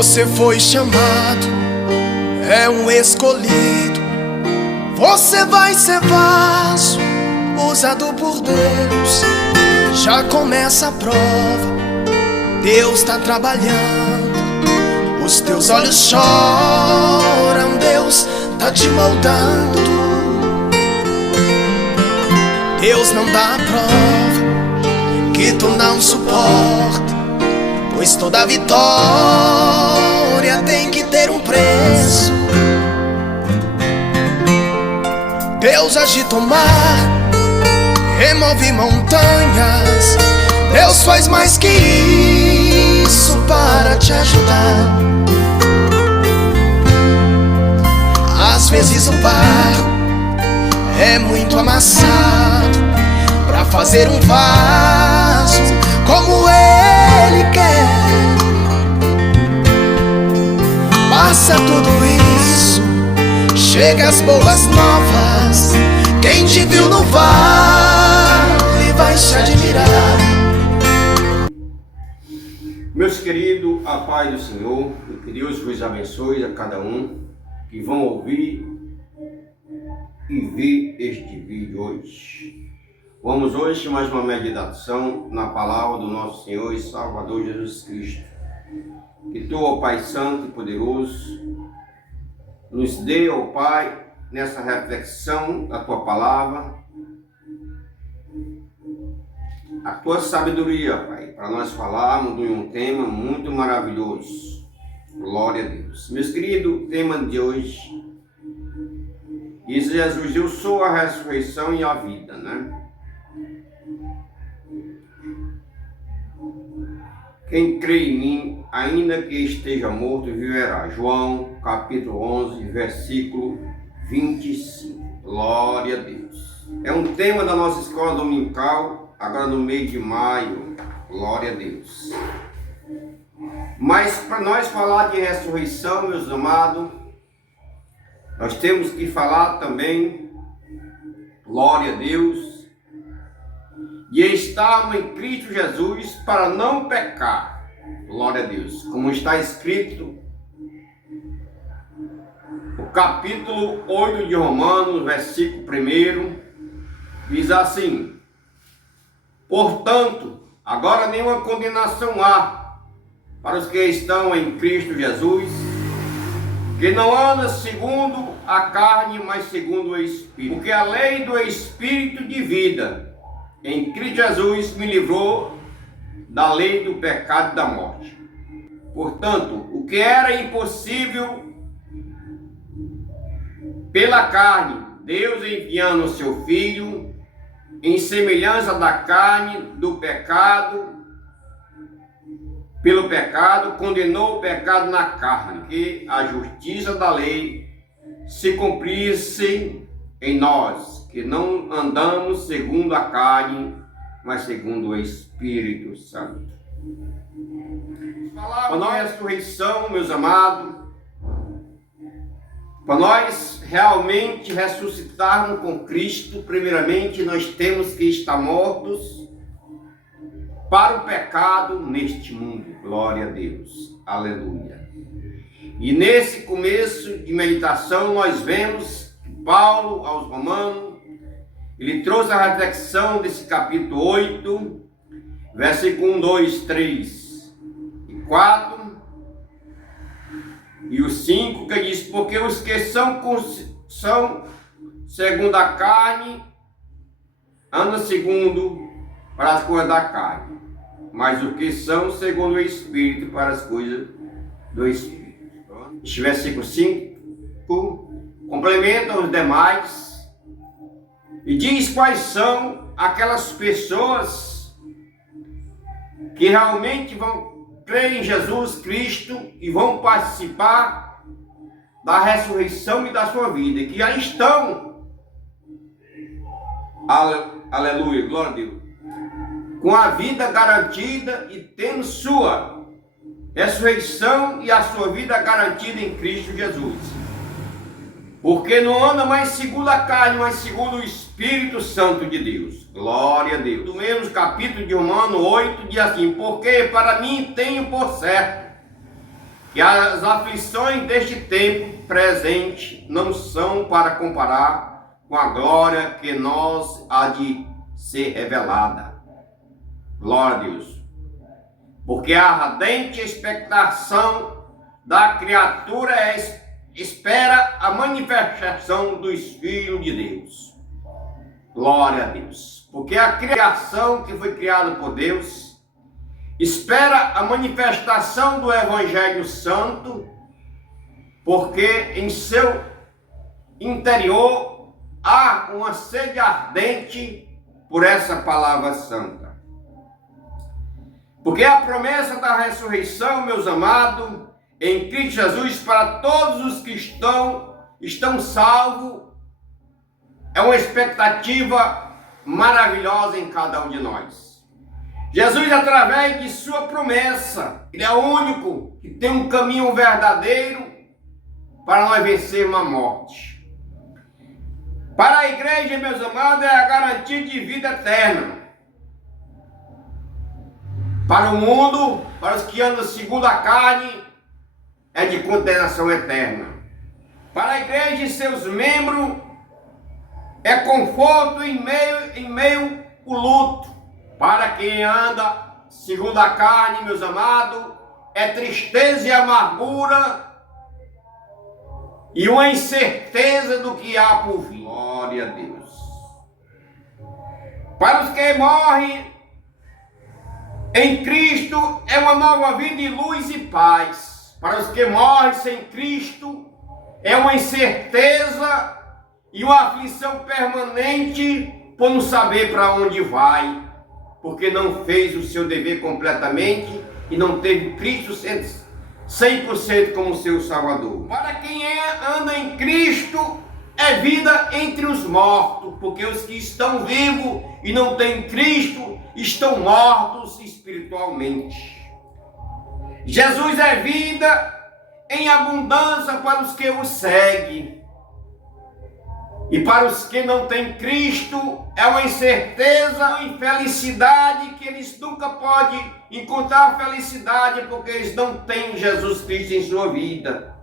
Você foi chamado, é um escolhido. Você vai ser vaso, usado por Deus. Já começa a prova, Deus tá trabalhando. Os teus olhos choram, Deus tá te moldando. Deus não dá a prova que tu não suporta, pois toda vitória tem que ter um preço. Deus agita o mar, remove montanhas. Deus faz mais que isso para te ajudar. Às vezes o barro é muito amassado pra fazer um vaso como Ele quer. Passa tudo isso, chega as boas novas. Quem te viu no vale vai se admirar. Meus queridos, a paz do Senhor, que Deus vos abençoe a cada um que vão ouvir e ver este vídeo hoje. Vamos hoje mais uma meditação na palavra do nosso Senhor e Salvador Jesus Cristo. Que tu, ó Pai Santo e Poderoso, nos dê, ó Pai, nessa reflexão da tua palavra, a tua sabedoria, Pai, para nós falarmos de um tema muito maravilhoso. Glória a Deus. Meus queridos, o tema de hoje diz Jesus: eu sou a ressurreição e a vida, né? Quem crê em mim, ainda que esteja morto, viverá. João, capítulo 11, versículo 25. Glória a Deus. É um tema da nossa escola dominical, agora no mês de maio. Glória a Deus. Mas para nós falar de ressurreição, meus amados, nós temos que falar também, glória a Deus, de estarmos em Cristo Jesus para não pecar. Glória a Deus. Como está escrito no capítulo 8 de Romanos, versículo 1, diz assim: portanto, agora nenhuma condenação há para os que estão em Cristo Jesus, que não anda segundo a carne, mas segundo o Espírito. Porque a lei do Espírito de vida em Cristo Jesus me livrou da lei do pecado e da morte. Portanto, o que era impossível pela carne, Deus enviando o seu Filho em semelhança da carne, do pecado, pelo pecado, condenou o pecado na carne, que a justiça da lei se cumprisse em nós, que não andamos segundo a carne, mas segundo o Espírito Santo. Para nós, ressurreição, meus amados, para nós realmente ressuscitarmos com Cristo, primeiramente nós temos que estar mortos para o pecado neste mundo. Glória a Deus. Aleluia. E nesse começo de meditação nós vemos que Paulo aos Romanos, ele trouxe a reflexão desse capítulo 8, versículo 1, 2, 3 e 4 e o 5, que diz: porque os que são segundo a carne andam segundo para as coisas da carne, mas os que são segundo o Espírito para as coisas do Espírito. Este versículo 5 complementa os demais e diz quais são aquelas pessoas que realmente vão crer em Jesus Cristo e vão participar da ressurreição e da sua vida, que já estão, aleluia, glória a Deus, com a vida garantida e tendo sua ressurreição e a sua vida garantida em Cristo Jesus. Porque não anda mais segundo a carne, mas segundo o Espírito Santo de Deus. Glória a Deus. No mesmo capítulo de Romanos 8 diz assim: porque para mim tenho por certo que as aflições deste tempo presente não são para comparar com a glória que nós há de ser revelada. Glória a Deus. Porque a ardente expectação da criatura espera a manifestação dos filhos de Deus. Glória a Deus. Porque a criação que foi criada por Deus espera a manifestação do Evangelho Santo, porque em seu interior há uma sede ardente por essa palavra santa. Porque a promessa da ressurreição, meus amados, em Cristo Jesus, para todos os que estão salvos, é uma expectativa maravilhosa em cada um de nós. Jesus, através de sua promessa, Ele é o único que tem um caminho verdadeiro para nós vencermos a morte. Para a igreja, meus amados, é a garantia de vida eterna. Para o mundo, para os que andam segundo a carne, é de condenação eterna. Para a igreja e seus membros, é conforto em meio ao luto. Para quem anda segundo a carne, meus amados, é tristeza e amargura e uma incerteza do que há por vir. Glória a Deus. Para os que morrem em Cristo, é uma nova vida de luz e paz. Para os que morrem sem Cristo, é uma incerteza e uma aflição permanente por não saber para onde vai, porque não fez o seu dever completamente e não teve Cristo 100% como seu Salvador. Para quem anda em Cristo, é vida entre os mortos, porque os que estão vivos e não têm Cristo estão mortos espiritualmente. Jesus é vida em abundância para os que o seguem. E para os que não têm Cristo, é uma incerteza, uma infelicidade, que eles nunca podem encontrar felicidade, porque eles não têm Jesus Cristo em sua vida.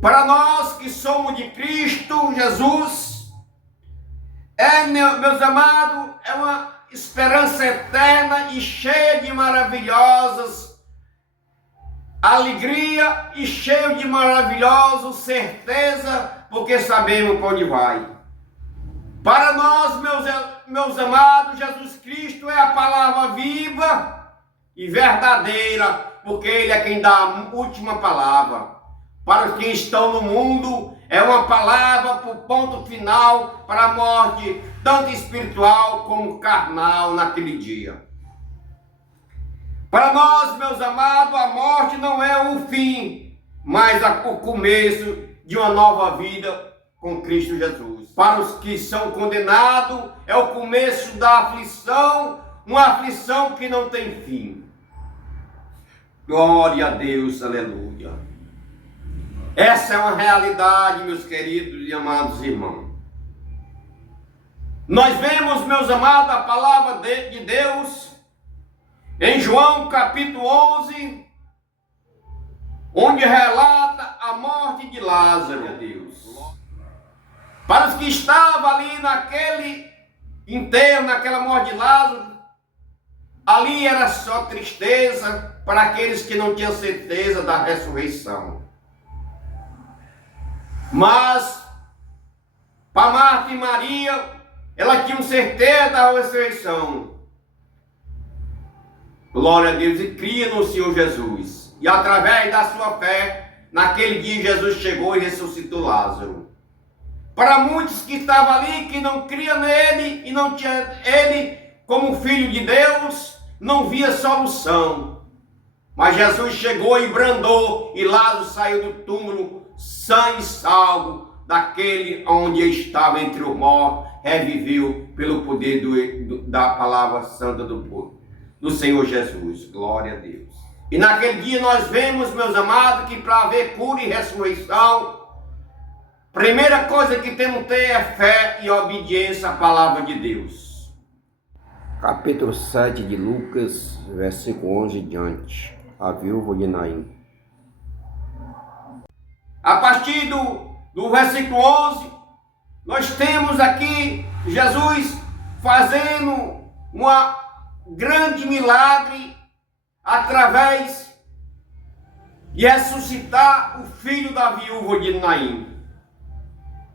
Para nós que somos de Cristo Jesus, meus amados, é uma esperança eterna e cheia de maravilhosas alegria e cheio de maravilhosa certeza, porque sabemos para onde vai. Para nós, meus amados, Jesus Cristo é a palavra viva e verdadeira, porque Ele é quem dá a última palavra. Para os que estão no mundo, é uma palavra por ponto final para a morte, tanto espiritual como carnal naquele dia. Para nós, meus amados, a morte não é o fim, mas o começo de uma nova vida com Cristo Jesus. Para os que são condenados, é o começo da aflição, uma aflição que não tem fim. Glória a Deus, aleluia. Essa é uma realidade, meus queridos e amados irmãos. Nós vemos, meus amados, a palavra de Deus em João capítulo 11, onde relata a morte de Lázaro, meu Deus. Para os que estavam ali naquele enterro, naquela morte de Lázaro, ali era só tristeza para aqueles que não tinham certeza da ressurreição. Mas para Marta e Maria, elas tinham certeza da ressurreição. Glória a Deus, e cria no Senhor Jesus. E através da sua fé, naquele dia Jesus chegou e ressuscitou Lázaro. Para muitos que estavam ali, que não criam nele e não tinha ele como filho de Deus, não via solução. Mas Jesus chegou e brandou, e Lázaro saiu do túmulo sã e salvo, daquele onde estava entre os mortos, reviveu pelo poder da palavra santa do Senhor Jesus. Glória a Deus. E naquele dia nós vemos, meus amados, que para haver cura e ressurreição, primeira coisa que temos que ter é fé e obediência à palavra de Deus. Capítulo 7 de Lucas, versículo 11 em diante. A viúva de Naim. a partir do versículo 11, nós temos aqui Jesus fazendo um grande milagre através de ressuscitar o filho da viúva de Naim.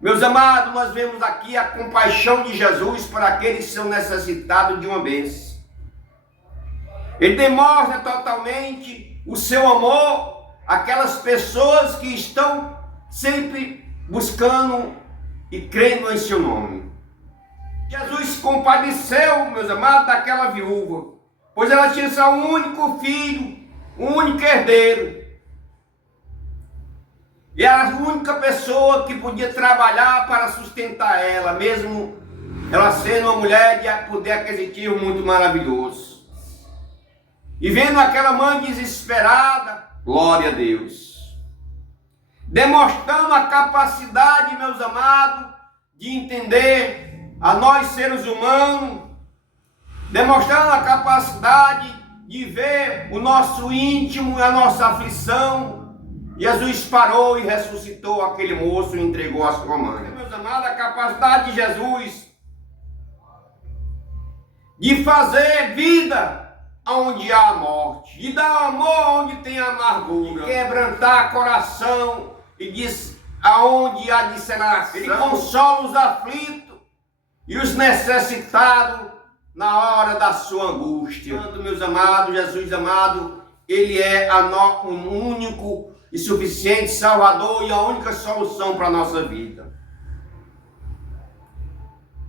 Meus amados, nós vemos aqui a compaixão de Jesus para aqueles que são necessitados de uma bênção. Ele demonstra totalmente o seu amor àquelas pessoas que estão sempre buscando e crendo em seu nome. Jesus se compadeceu, meus amados, daquela viúva, pois ela tinha só um único filho, um único herdeiro. E era a única pessoa que podia trabalhar para sustentar ela, mesmo ela sendo uma mulher de poder aquisitivo muito maravilhoso. E vendo aquela mãe desesperada, glória a Deus, demonstrando a capacidade, meus amados, de entender a nós seres humanos, demonstrando a capacidade de ver o nosso íntimo e a nossa aflição. Jesus parou e ressuscitou aquele moço e entregou a sua mãe. Meus amados, a capacidade de Jesus de fazer vida onde há morte, de dar amor onde tem amargura, de quebrantar coração e diz aonde há disseminação. Ele consola os aflitos e os necessitados na hora da sua angústia. Portanto, meus amados, Jesus amado, ele é o único e suficiente Salvador e a única solução para a nossa vida.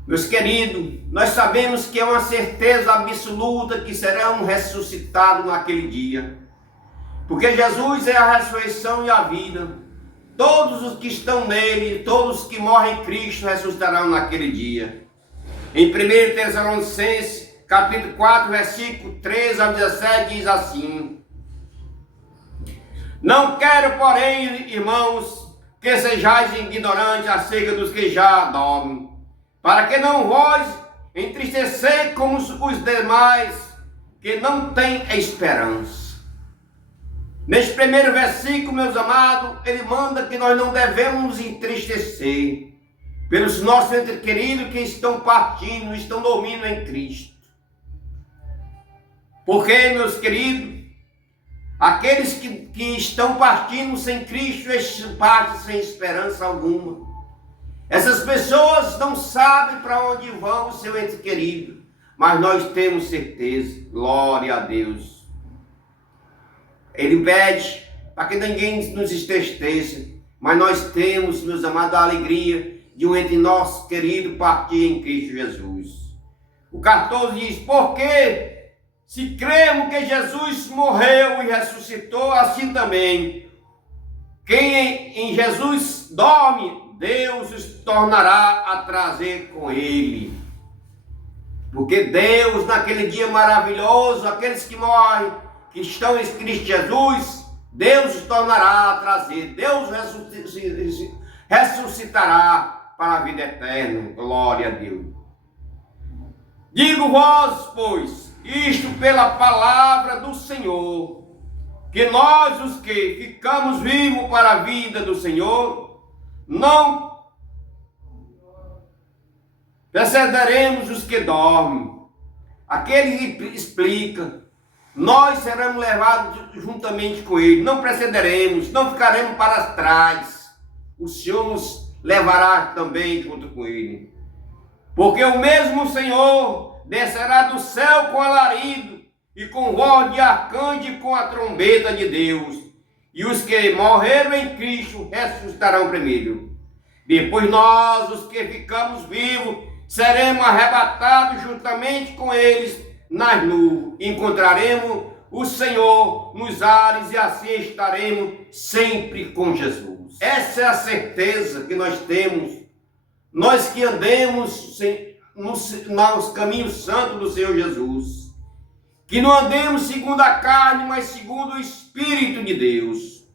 Meus queridos, nós sabemos que é uma certeza absoluta que seremos ressuscitados naquele dia, porque Jesus é a ressurreição e a vida. Todos os que estão nele, todos os que morrem em Cristo ressuscitarão naquele dia. Em 1 Tessalonicenses, capítulo 4, versículo 13 ao 17, diz assim: não quero, porém, irmãos, que sejais ignorantes acerca dos que já dormem, para que não vós entristecer como os demais que não têm esperança. Neste primeiro versículo, meus amados, ele manda que nós não devemos nos entristecer pelos nossos entes queridos que estão partindo, estão dormindo em Cristo. Porque, meus queridos, aqueles que estão partindo sem Cristo, eles partem sem esperança alguma. Essas pessoas não sabem para onde vão o seu ente querido, mas nós temos certeza, glória a Deus. Ele pede para que ninguém nos entristeça, mas nós temos, meus amados, a alegria de um ente nosso querido partir em Cristo Jesus. O 14 diz: porque se cremos que Jesus morreu e ressuscitou, assim também, quem em Jesus dorme, Deus os tornará a trazer com ele. Porque Deus, naquele dia maravilhoso, aqueles que morrem, que estão em Cristo Jesus, Deus os tornará a trazer. Deus ressuscitará para a vida eterna. Glória a Deus. Digo vós, pois, isto pela palavra do Senhor, que nós os que ficamos vivos para a vida do Senhor, não precederemos os que dormem. Aquele que explica, nós seremos levados juntamente com ele, não precederemos, não ficaremos para trás, o Senhor nos levará também junto com ele. Porque o mesmo Senhor descerá do céu com alarido, e com voz de arcanjo e com a trombeta de Deus, e os que morreram em Cristo ressuscitarão primeiro. Depois nós, os que ficamos vivos, seremos arrebatados juntamente com eles nas nuvens. Encontraremos o Senhor nos ares e assim estaremos sempre com Jesus. Essa é a certeza que nós temos, nós que andemos nos caminhos santos do Senhor Jesus. Que não andemos segundo a carne, mas segundo o Espírito de Deus.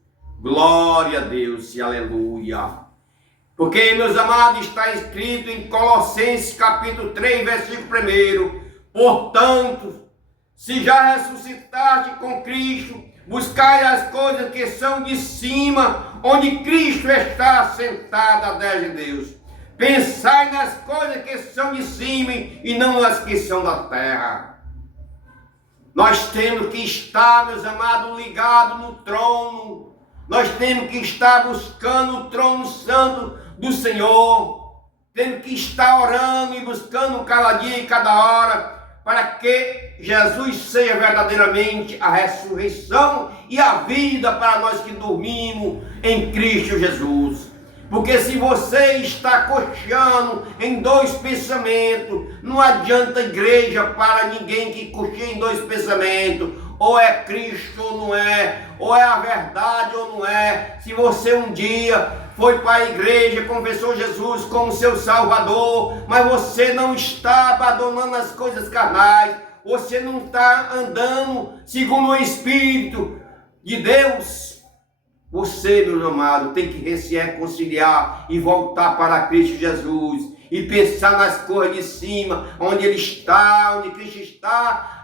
Glória a Deus e aleluia. Porque, meus amados, está escrito em Colossenses capítulo 3, versículo 1. Portanto, se já ressuscitaste com Cristo, buscai as coisas que são de cima, onde Cristo está sentado à destra de Deus. Pensai nas coisas que são de cima e não nas que são da terra. Nós temos que estar, meus amados, ligados no trono. Nós temos que estar buscando o trono santo do Senhor. Temos que estar orando e buscando cada dia e cada hora, para que Jesus seja verdadeiramente a ressurreição e a vida para nós que dormimos em Cristo Jesus. Porque se você está cocheando em dois pensamentos, não adianta igreja para ninguém que cocheia em dois pensamentos. Ou é Cristo ou não é, ou é a verdade ou não é. Se você um dia foi para a igreja, confessou Jesus como seu Salvador, mas você não está abandonando as coisas carnais, você não está andando segundo o Espírito de Deus, você, meu amado, tem que se reconciliar e voltar para Cristo Jesus e pensar nas coisas de cima, onde Ele está, onde Cristo está,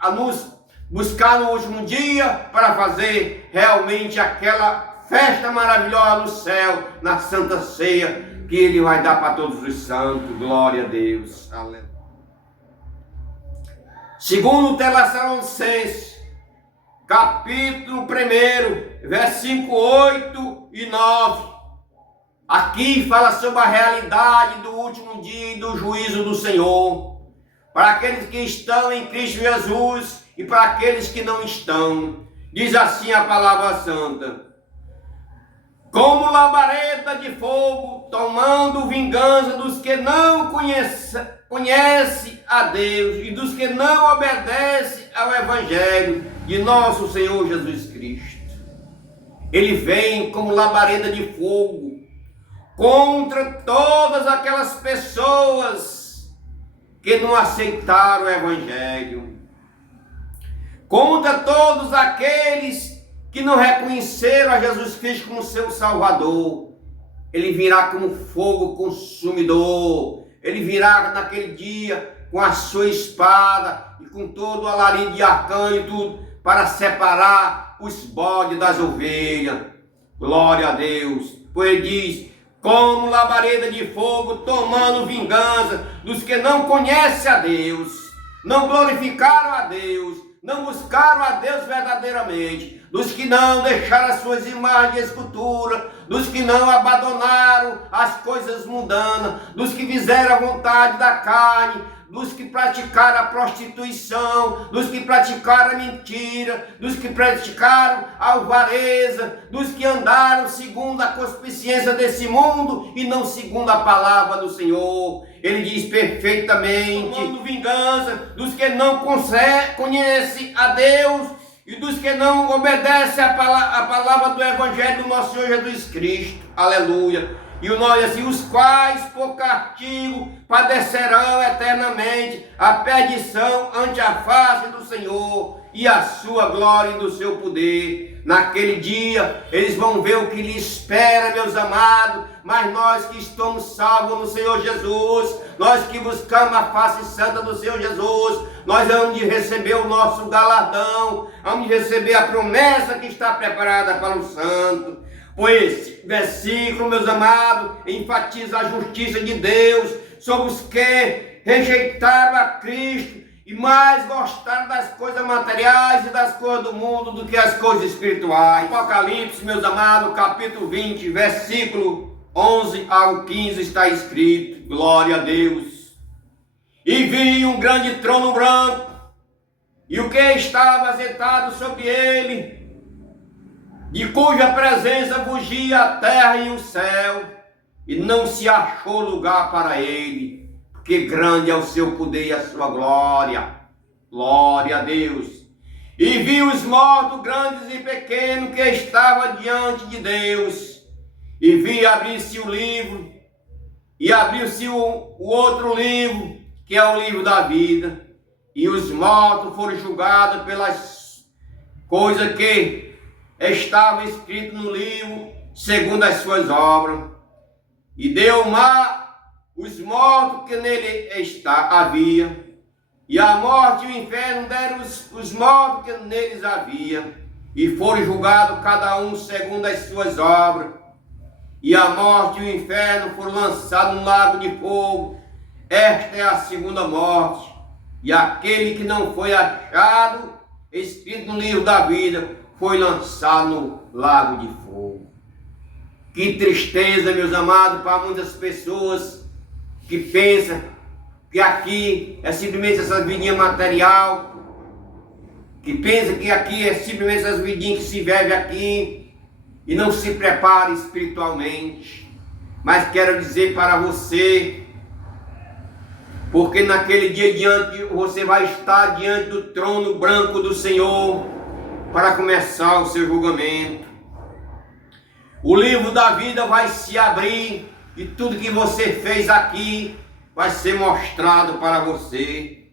a nos buscar no último dia para fazer realmente aquela festa maravilhosa no céu, na Santa Ceia, que Ele vai dar para todos os santos. Glória a Deus. Aleluia. Segundo Tessalonicenses, capítulo 1, versículo 8 e 9. Aqui fala sobre a realidade do último dia e do juízo do Senhor, para aqueles que estão em Cristo Jesus e para aqueles que não estão. Diz assim a palavra santa: como labareda de fogo, tomando vingança dos que não conhece a Deus e dos que não obedecem ao Evangelho de nosso Senhor Jesus Cristo. Ele vem como labareda de fogo contra todas aquelas pessoas que não aceitaram o Evangelho, contra todos aqueles que não reconheceram a Jesus Cristo como seu Salvador. Ele virá como fogo consumidor. Ele virá naquele dia com a sua espada e com todo o alarido de arcanjo e tudo, para separar os bodes das ovelhas. Glória a Deus. Pois ele diz: como labareda de fogo, tomando vingança dos que não conhecem a Deus, não glorificaram a Deus, não buscaram a Deus verdadeiramente, dos que não deixaram as suas imagens de escultura, dos que não abandonaram as coisas mundanas, dos que fizeram a vontade da carne, dos que praticaram a prostituição, dos que praticaram a mentira, dos que praticaram a avareza, dos que andaram segundo a concupiscência desse mundo e não segundo a palavra do Senhor. Ele diz perfeitamente: tomando vingança dos que não conhecem a Deus e dos que não obedecem a palavra do Evangelho do nosso Senhor Jesus Cristo. Aleluia. E o nome assim: os quais por castigo padecerão eternamente a perdição ante a face do Senhor e a sua glória e do seu poder. Naquele dia eles vão ver o que lhe espera, meus amados. Mas nós que estamos salvos no Senhor Jesus, nós que buscamos a face santa do Senhor Jesus, nós vamos de receber o nosso galardão, vamos de receber a promessa que está preparada para o santo. Pois esse versículo, meus amados, enfatiza a justiça de Deus sobre os que rejeitaram a Cristo e mais gostaram das coisas materiais e das coisas do mundo do que as coisas espirituais. Apocalipse, meus amados, capítulo 20, versículo 11 ao 15 está escrito: glória a Deus. E vi um grande trono branco, e o que estava sentado sobre ele, de cuja presença fugia a terra e o céu, e não se achou lugar para ele, porque grande é o seu poder e a sua glória. Glória a Deus. E vi os mortos, grandes e pequenos, que estavam diante de Deus, e vi abrir-se o livro, e abriu-se o outro livro, que é o livro da vida, e os mortos foram julgados pelas coisas que estavam escritas no livro, segundo as suas obras. E deu o mar os mortos que nele havia, e a morte e o inferno deram os mortos que neles havia, e foram julgados cada um segundo as suas obras. E a morte e o inferno foram lançados no lago de fogo. Esta é a segunda morte. E aquele que não foi achado escrito no livro da vida foi lançado no lago de fogo. Que tristeza, meus amados, para muitas pessoas que pensam que aqui é simplesmente essa vidinha material, que pensam que aqui é simplesmente essas vidinhas que se vive aqui e não se prepara espiritualmente. Mas quero dizer para você, porque naquele dia diante você vai estar diante do trono branco do Senhor para começar o seu julgamento. O livro da vida vai se abrir e tudo que você fez aqui vai ser mostrado para você.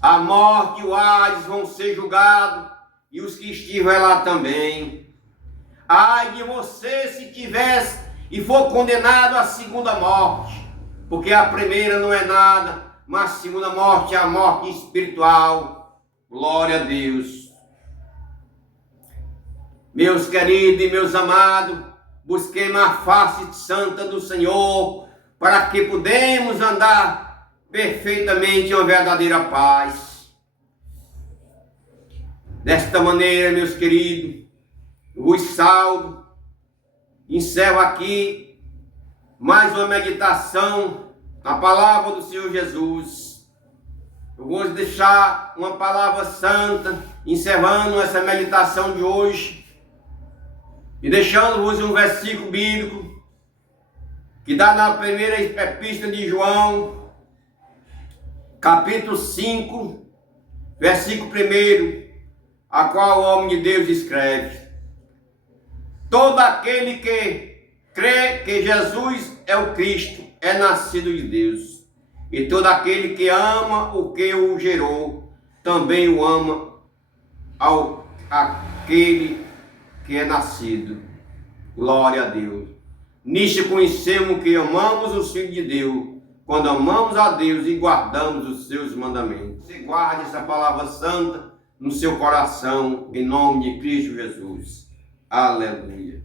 A morte e o Hades vão ser julgados e os que estiverem lá também. Ai de você se tivesse e for condenado à segunda morte, porque a primeira não é nada, mas a segunda morte é a morte espiritual. Glória a Deus. Meus queridos e meus amados, busquemos a face santa do Senhor, para que podemos andar perfeitamente em uma verdadeira paz. Desta maneira, meus queridos, vos salvo, encerro aqui mais uma meditação na palavra do Senhor Jesus. Eu vou deixar uma palavra santa, encerrando essa meditação de hoje, e deixando-vos um versículo bíblico, que dá na primeira epístola de João, capítulo 5, versículo 1, a qual o homem de Deus escreve: todo aquele que crê que Jesus é o Cristo é nascido de Deus, e todo aquele que ama o que o gerou também o ama aquele que é nascido. Glória a Deus. Nisto conhecemos que amamos os filhos de Deus, quando amamos a Deus e guardamos os seus mandamentos. Você guarde essa palavra santa no seu coração, em nome de Cristo Jesus. Aleluia.